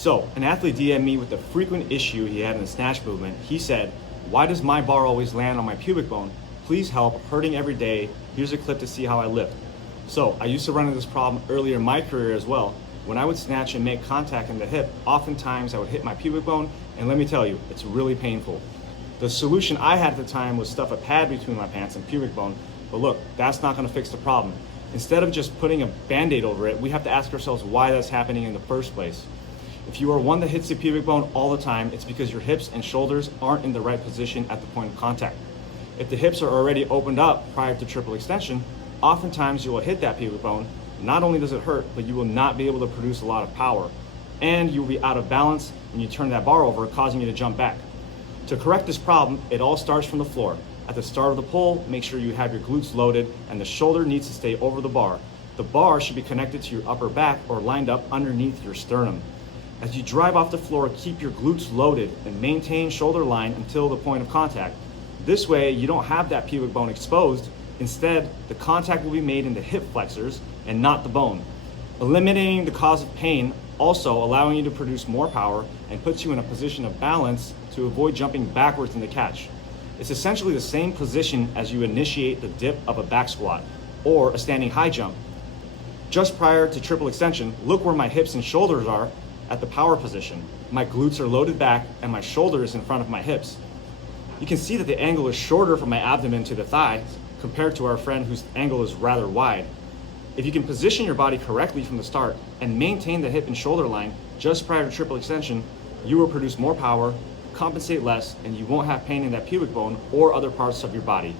So an athlete DM'd me with a frequent issue he had in the snatch movement. He said, "Why does my bar always land on my pubic bone? Please help, hurting every day. Here's a clip to see how I lift." So I used to run into this problem earlier in my career as well. When I would snatch and make contact in the hip, oftentimes I would hit my pubic bone, and let me tell you, it's really painful. The solution I had at the time was stuff a pad between my pants and pubic bone, but look, that's not gonna fix the problem. Instead of just putting a Band-Aid over it, we have to ask ourselves why that's happening in the first place. If you are one that hits the pubic bone all the time, it's because your hips and shoulders aren't in the right position at the point of contact. If the hips are already opened up prior to triple extension, oftentimes you will hit that pubic bone. Not only does it hurt, but you will not be able to produce a lot of power. And you will be out of balance when you turn that bar over, causing you to jump back. To correct this problem, it all starts from the floor. At the start of the pull, make sure you have your glutes loaded and the shoulder needs to stay over the bar. The bar should be connected to your upper back or lined up underneath your sternum. As you drive off the floor, keep your glutes loaded and maintain shoulder line until the point of contact. This way, you don't have that pubic bone exposed. Instead, the contact will be made in the hip flexors and not the bone. Eliminating the cause of pain, also allowing you to produce more power and puts you in a position of balance to avoid jumping backwards in the catch. It's essentially the same position as you initiate the dip of a back squat or a standing high jump. Just prior to triple extension, look where my hips and shoulders are at the power position. My glutes are loaded back and my shoulder is in front of my hips. You can see that the angle is shorter from my abdomen to the thighs compared to our friend whose angle is rather wide. If you can position your body correctly from the start and maintain the hip and shoulder line just prior to triple extension, you will produce more power, compensate less, and you won't have pain in that pubic bone or other parts of your body.